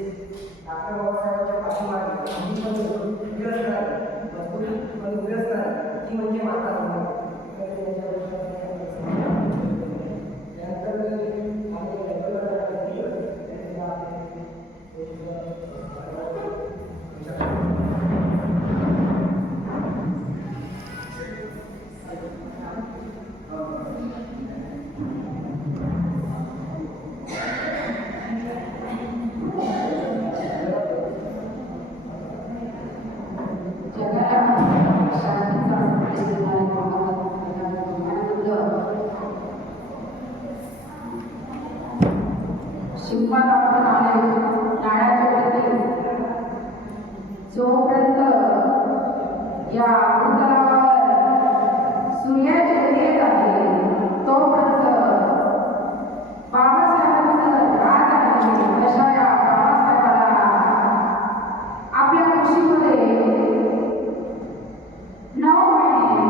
Doctor बाबासाहेबांच्या पाठीमागे आम्ही पण उभे असणार मजबूत पण उभे असणार ती म्हणजे माता शिंपा दाखवून आले नाण्याच्या प्रती जोपर्यंत या भूतलावर सूर्याचे तेज आहे तोपर्यंत बाबासाहेबांचं राज आहे. अशा या बाबासाहेबाला आपल्या कुशीमध्ये 9 महिने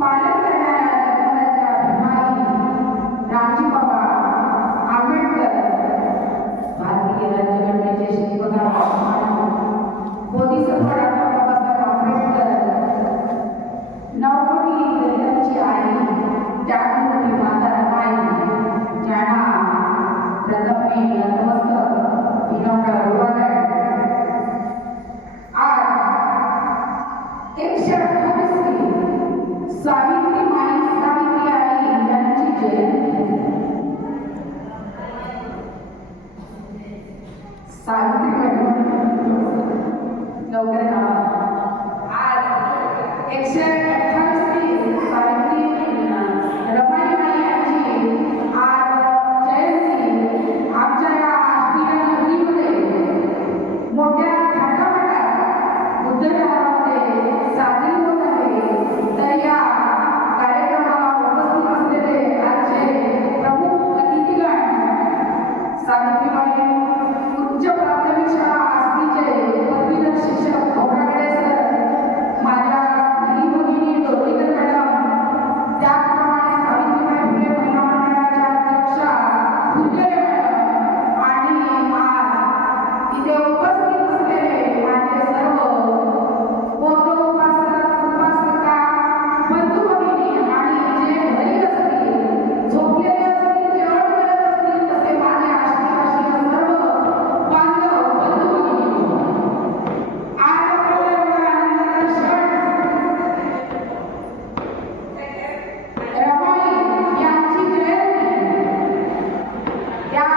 पालन करणाऱ्या जन्मदात्या भीमाई रामजी बाबा आंबेडकर भारतीय राज्यघटनेचे शिल्पकार बोधिसत्व डॉक्टर बाबासाहेब आंबेडकर 9 कोटी दलितांची आई त्यागमूर्ती माता रमाई ज्यांना प्रथम मी नतमस्तक विनम्र अभिवादन. आज 128वी सावित्रीबाई सावित्री आई यांची जयंती. सावित्रीबाई लवकर आज 128वी सावित्री रमाईबाई यांची आज जयंती आमच्या या आष्टीय नगरीमध्ये मोठ्या थाटामाटात बुद्धविहारामध्ये साजरी होत आहे. तर या कार्यक्रमाला उपस्थित असलेले आजचे प्रमुख अतिथीगण सावित्रीबाई उच्च प्राथमिक शाळा आष्टीचे पदवीधर शिक्षक खोब्रागडे सर, माझ्या स्नेही भगिनी डोलीकर मॅडम, त्याचप्रमाणे सावित्रीबाई फुले महिला मंडळाच्या अध्यक्षा फुलझरे मॅडम आणि आज इथे उपस्थित असलेले माझे सर्व बौद्ध उपासक उपासिका बंधू भगिनी आणि जे घरी असतील झोपलेले असतील जेवण करत असतील तसे माझे आष्टीवासीय सर्व बांधव बंधू भगिनी, आज आपल्याला एवढा आनंदाचा क्षण रमाई यांची जयंती. या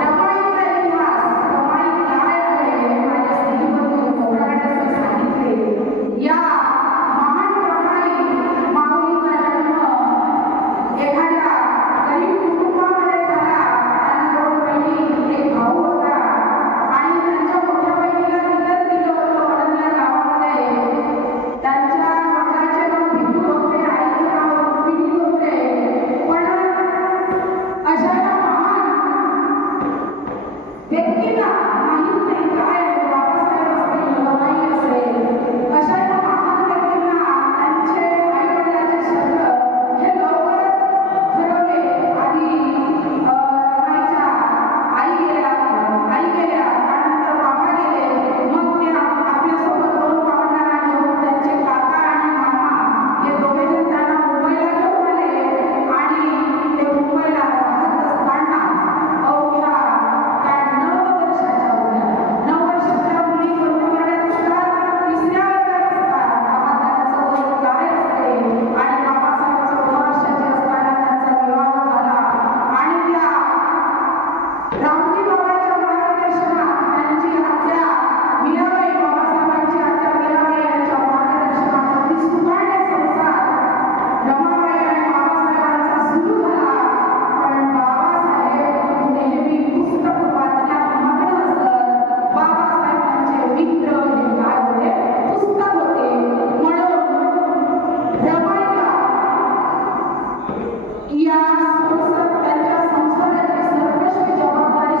रमाईचा इतिहास रमाई काय आहे माझ्या स्नेहीबंधू खोब्रागडे सर सांगितले. या महान रमाई माऊलीचा जन्म एखाद्या गरीब कुटुंबामध्ये झाला. त्यांना 2 बहिणी, एक भाऊ होता आणि त्यांच्या मोठ्या बहिणीला तिथंच दिलं होतं वडंगला गावामध्ये. त्यांच्या वडिलांचे नाव भिकू होते, आईचे नाव रुक्मिणी होते. पण अशा या महान व्यक्तींना माहीत नाही काय बाबासाहेब असतील रमाई असेल. अशा या महान व्यक्तींना त्यांचे आईवडिलांचे शब्द हे लवकरच ठरवले. आधी रमाईच्या आई गेल्या, त्यानंतर बाबा गेले, मग ते आपल्यासोबत 2 पाहुण्यांना घेऊन त्यांचे काका आणि मामा हे दोघेजण त्यांना मुंबईला घेऊन आले आणि ते मुंबईला राहत असताना अवघ्या काय 9 वर्षाच्या होत्या. 9 वर्षाच्या मुली कोणत्या वर्गात असतात? 3ऱ्या वर्गात असतात. पहा त्यांचं वय काय असते. आणि बाबासाहेब 14 वर्षाचे असताना त्यांचा विवाह झाला आणि त्या रामजी बाबांच्या मार्गदर्शनात त्यांची आत्या मीराबाई, बाबासाहेबांची आत्या मीराबाई यांच्या मार्गदर्शनात अगदी सुखाने संसार रमाबाई आणि बाबासाहेबांचा सुरू झाला. पण बाबासाहेब नेहमी पुस्तक वाचण्यात मग्न असत. बाबासाहेबांचे मित्र हे काय होते? पुस्तक होते. म्हणून रमाईला या त्यांच्या संसाराची सर्वस्वी जबाबदारी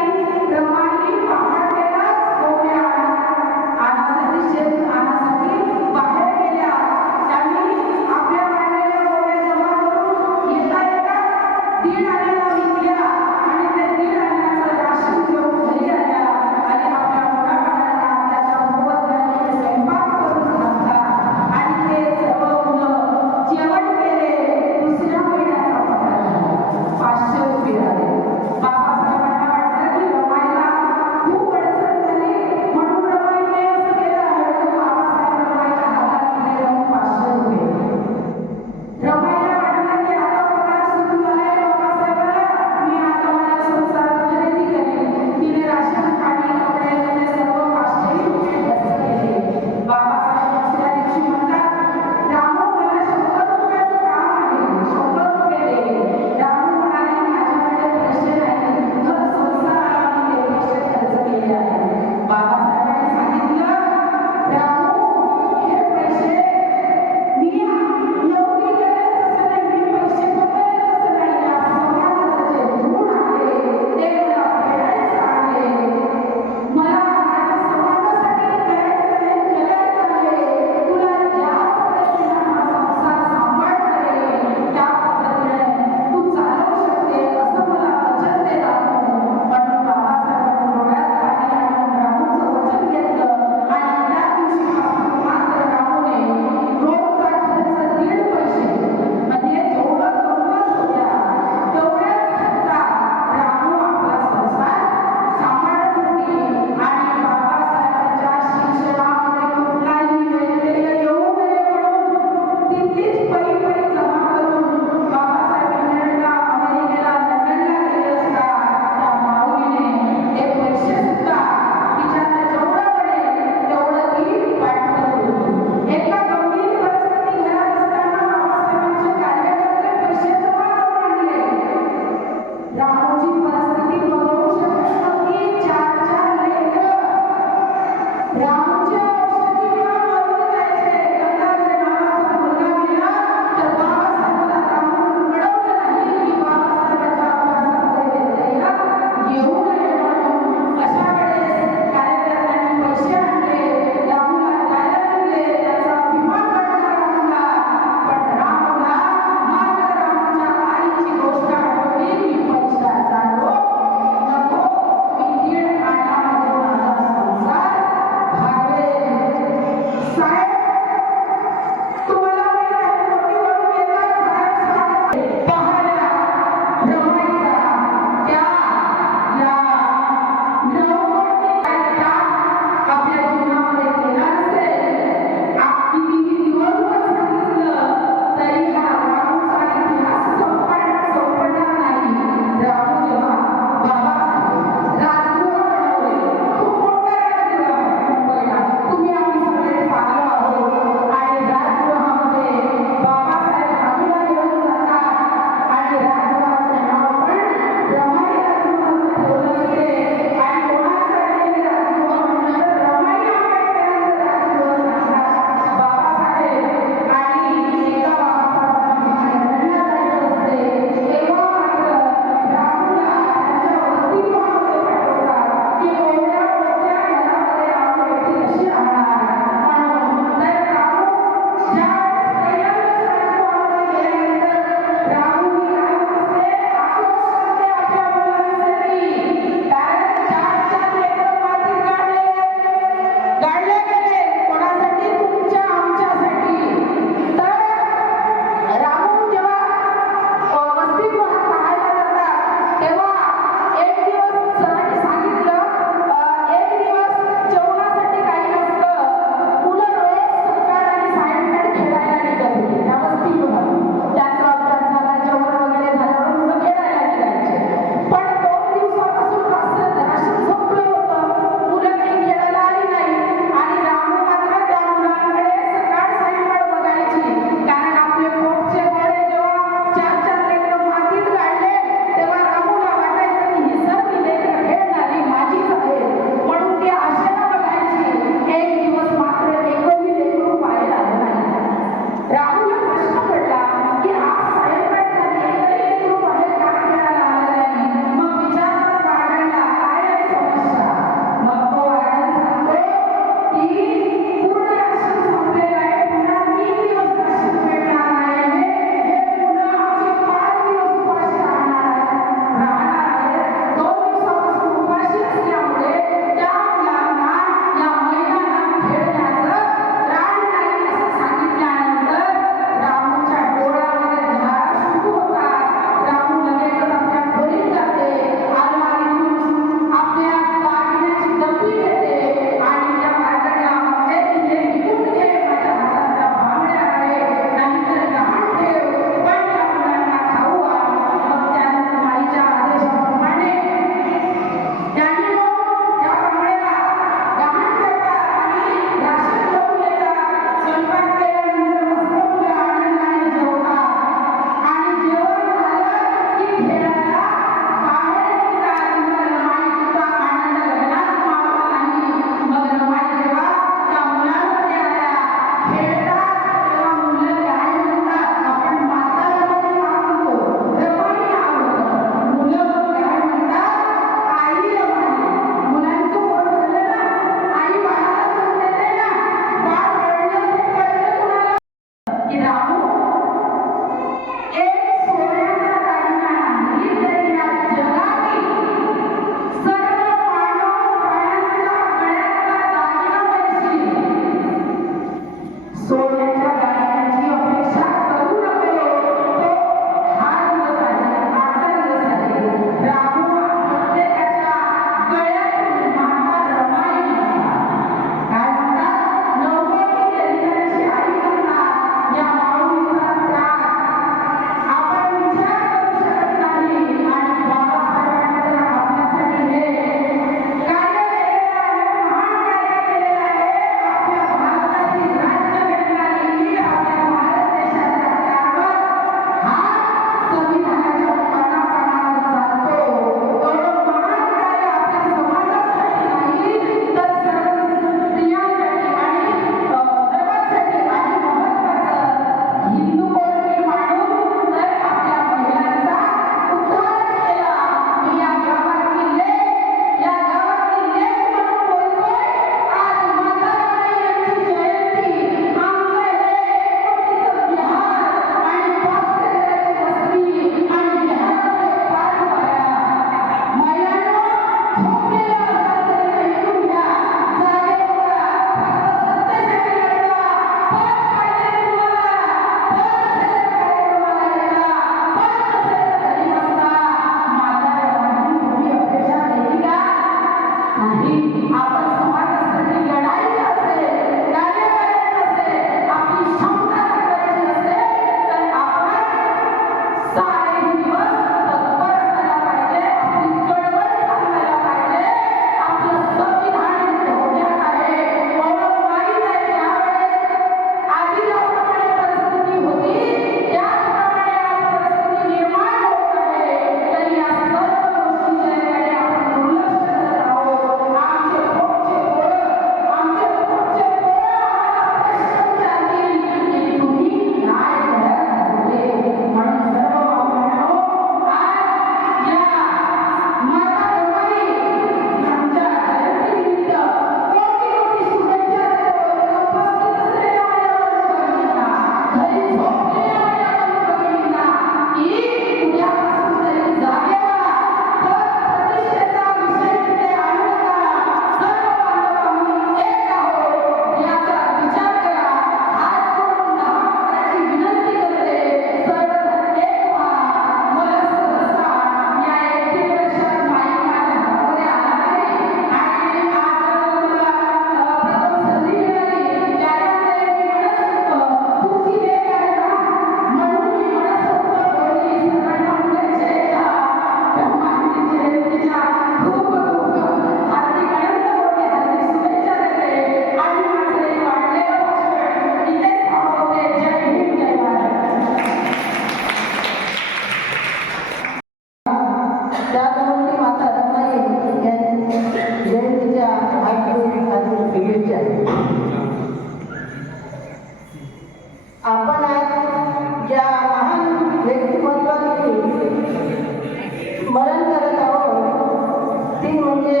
स्मरण करत आहोत ती म्हणजे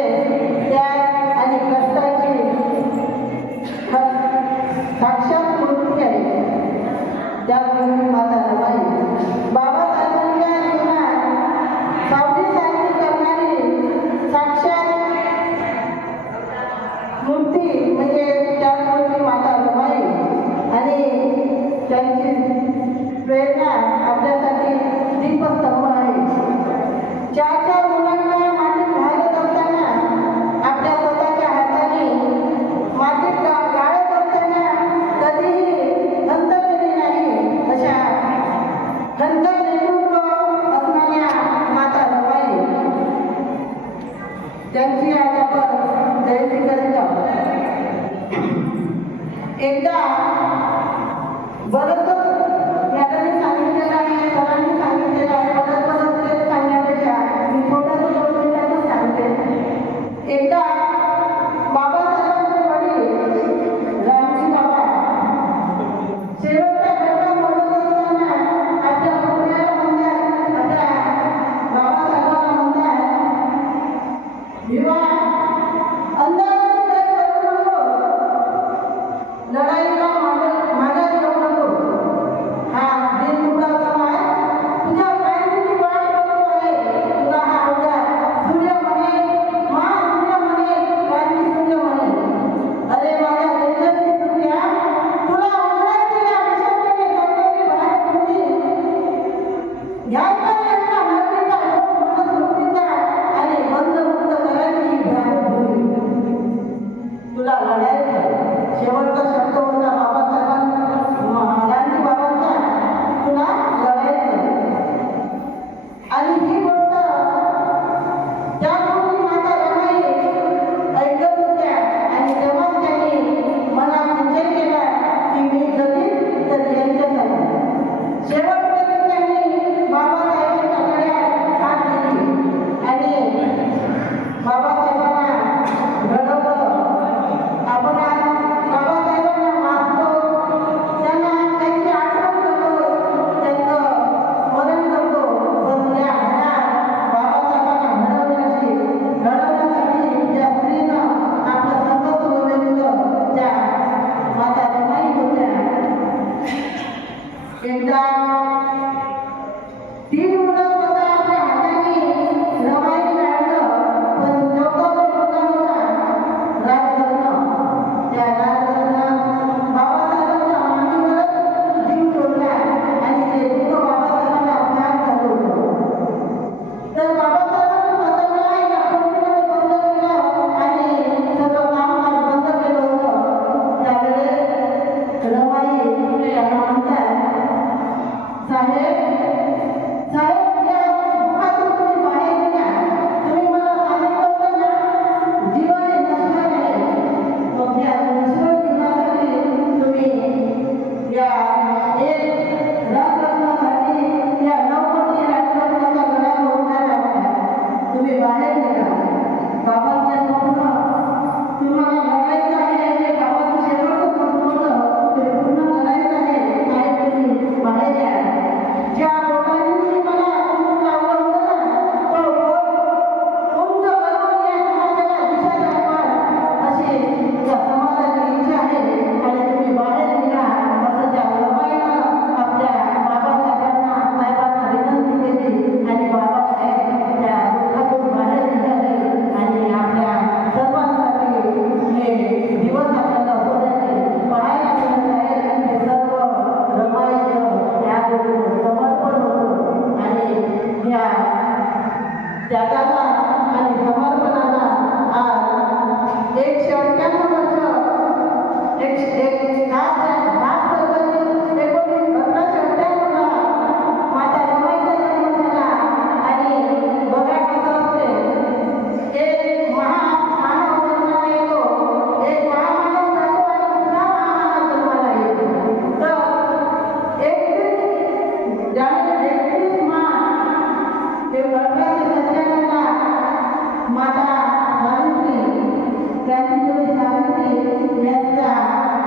त्याग आणि कष्टाची साक्षात मूर्ती आहे त्या मूर्ती माता रमाई. बाबासाहेबांच्या जीवनात सावली सारखी करणारी साक्षात मूर्ती म्हणजे त्या मूर्ती माता रमाई आणि त्यांची प्रेरणा आपल्यासाठी दीपस्तंभ आहे. चार मुलांना मातीत घालत असताना आपल्या स्वतःच्या हाताने मातीत गाळत असताना कधीही हंतरलेली नाही अशा खंतर नेतृत्व असणाऱ्या माता रमाई त्यांची आज आपण जयंती करीत आहोत. एकदा बरंच मॅडमने सांगितलेलं आहे, सरांनी सांगितलेलं आहे, परत तेच सांगण्यापेक्षा मी थोडंसं बोलण्याचं सांगते. एकदा बाबासाहेबांचे वडील रामजी बाबा शेवटच्या घटना बोलत असताना आपल्या पुण्याला म्हणतात, आपल्या बाबासाहेबांना म्हणतात, भिवा अंधाराची काही करू नको, लढाईला मागे येऊ नको. हा दिलमुडा समाज तुझ्या क्रांतीची वाट बघतो आहे. तुला हा अवघा सूर्य म्हणे, महासूर्य म्हणे, क्रांती सूर्य म्हणे. अरे माझ्या तेजस्वी सूर्या, तुला उजळायची या विषाक्तने जगलेली भारत होती. घ्यायचा यांचा मरणीचा लोक मनस्मृतीचा आणि बंधमुक्त करायची भारत होती. तुला लढायचं. शेवटचा शब्द होता बाबासाहेबांचा, गांधी बाबांचा, तुला लढायचं. आणि ही गोष्ट त्या मूर्ती माता रमाई ऐकत होत्या आणि तेव्हा त्यांनी मनात निश्चय केला की मी जगीन तर यांच्यासाठी. शेवटपर्यंत त्यांनी बाबासाहेबांच्या गळ्यात हात दिली आणि बाबासाहेबांना घडवलं. आपण आज बाबासाहेबांना वाचतो, त्यांना त्यांची आठवण करतो, त्यांचं स्मरण करतो. पण या घरात बाबासाहेबांना घडवण्यासाठी ज्या स्त्रीनं आपलं सर्वस्व दिलं त्या माता रमाई होत्या. एकदा 3 मुलं स्वतः आपल्या हाताने रमाईने काढलं, पण चौथा जो होता राजरत्न, त्या राजरत्न बाबासाहेबांच्या मागणीवरच जीव सोडला आणि ते दुःख बाबासाहेबांना फार झालं होतं. तर बाबासाहेबांनी स्वतःला एका खोलीमध्ये बंद केलं आणि सगळं कामकाज बंद केलं होतं. त्यावेळेस रमाई त्यांना म्हणतात, साहेब साहेब या दुःखातून तुम्ही बाहेर निघा. तुम्ही मला सांगितलं होतं ना, जीवन हे नश्वर आहे. मग या नश्वर जीवनासाठी तुम्ही या एक राजरत्नासाठी या 9 कोटी राजरत्नाच्या गळ्यात उभा राहता. तुम्ही बाहेर निघा. बाबांचे स्वप्न तुम्हाला लढायचं आहे, हे बाबाचं शेवटचं स्वप्न होतं, ते पूर्ण करायचं आहे. साहेब तुम्ही बाहेर या. ज्या बोटांनी तुम्ही मला कुंकू लावलं होतं ना, तो बोट उंच करून या समाजाला दिशा दाखवा, अशी या समाजाची इच्छा आहे आणि तुम्ही बाहेर निघा, असं त्या रमाईनं आपल्या बाबासाहेबांना विनंती केली आणि बाबासाहेब त्या दुःखातून बाहेर निघाले आणि आपल्या सर्वांसाठी हे दिवस आपल्याला होण्याचे पाहायला मिळत आहे. हे सर्व रमाईचं त्याबरोबर समर्पण होतं आणि या त्यागाला आणि समर्पणाला आज 198 वर्ष 1998 ला माता रमाईचा जन्म झाला. आणि बघा कसं असते, एक महामानव जन्माला येतो, एक महामानव जातो आणि दुसरा महामानव जन्माला येतो. तर 31 मार्च 1897 ला माता सावित्री, क्रांतिज्योती सावित्री यांचा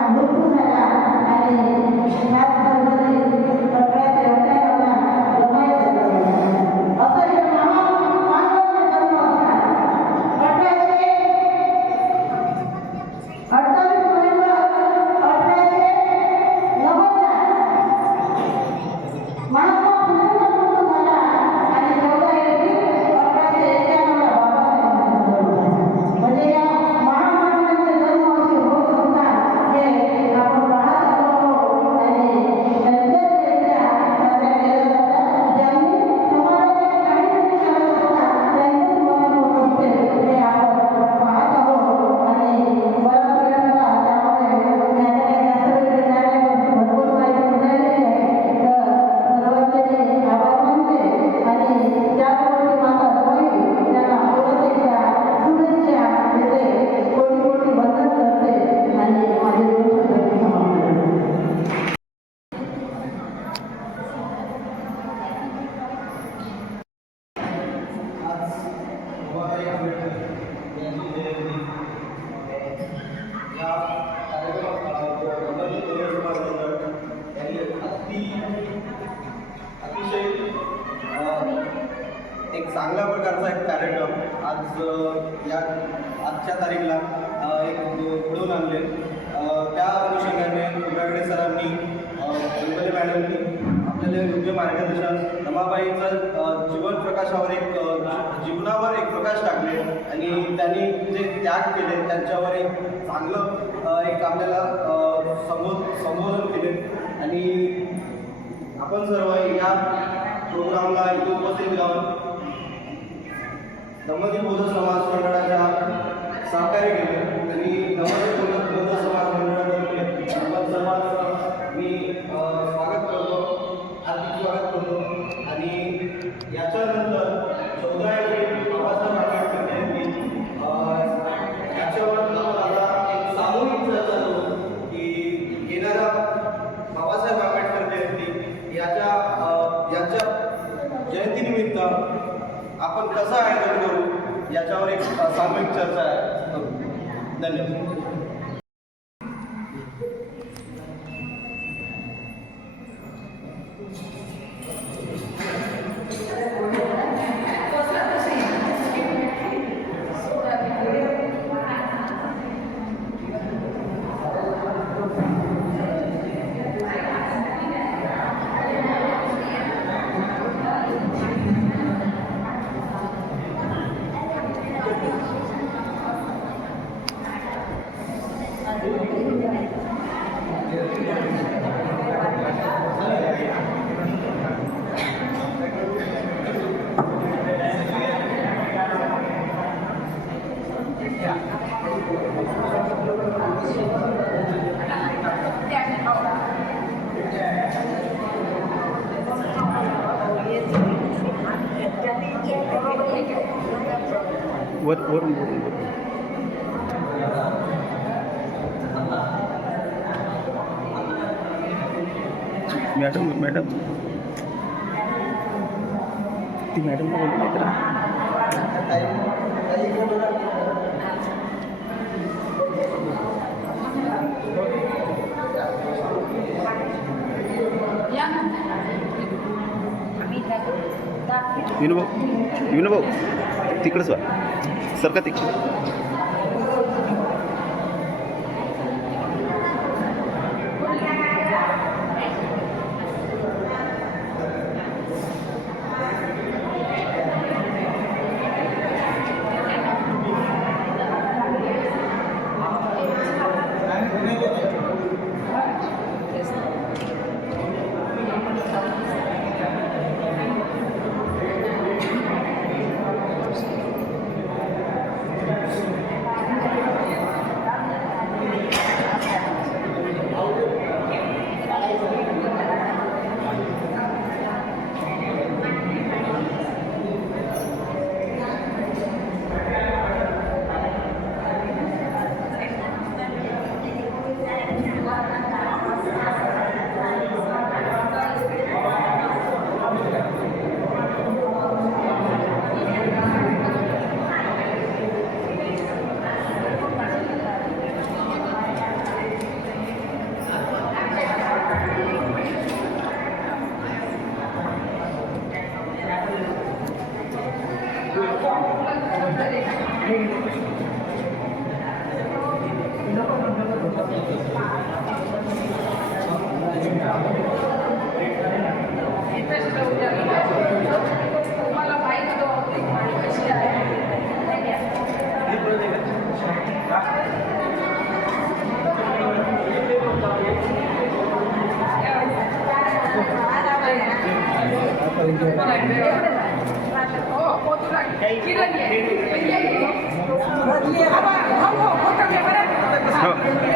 मृत्यू झाला आणि 7 फरवरी 1898 ला रमाईचा जन्म झाला. असं हे महान या आजच्या तारीखला एक घडवून आणले. त्या अनुषंगाने खुब्रागडे सरांनी गणपती मॅडमनी आपल्याला योग्य मार्गदर्शन रमाबाईचा जीवन प्रकाशावर जीवनावर एक प्रकाश टाकले आणि त्यांनी जे त्याग केले त्यांच्यावर एक चांगलं एक आपल्याला संबोधन केले. आणि आपण सर्व या प्रोग्रामला इथे उपस्थित राहून दमोदी बौद्ध समाज मंडळाच्या सहकार्य केले आणि दमोदी बौद्ध समाज मंडळातर्फे आपण सर्वांचं मी स्वागत करतो, हार्दिक स्वागत करतो. आणि याच्यानंतर 14 एप्रिल बाबासाहेब आंबेडकर जयंती याच्यावर आपण आता एक सामूहिक चर्चा करू की येणाऱ्या बाबासाहेब आंबेडकर जयंती याच्या जयंतीनिमित्त आपण कसं आयोजन करू याच्यावर एक सामूहिक चर्चा करू. धन्यवाद. वरून मॅडम ती मॅडमला बोलते तर विनोभाऊ तिकडंच वा सरका तिकडे.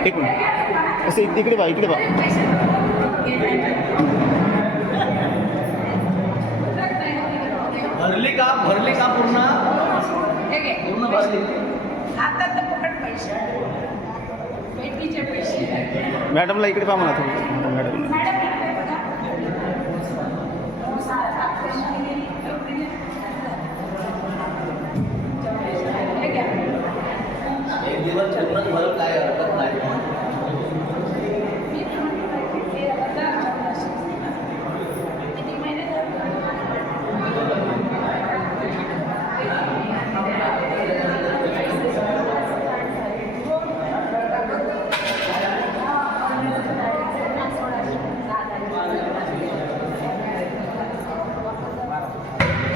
एक मिनिट असं इकडे बा इकडे बा. भरली का पूर्ण भरली. पैसे मॅडमला इकडे पहा म्हणा तुम्ही. मॅडम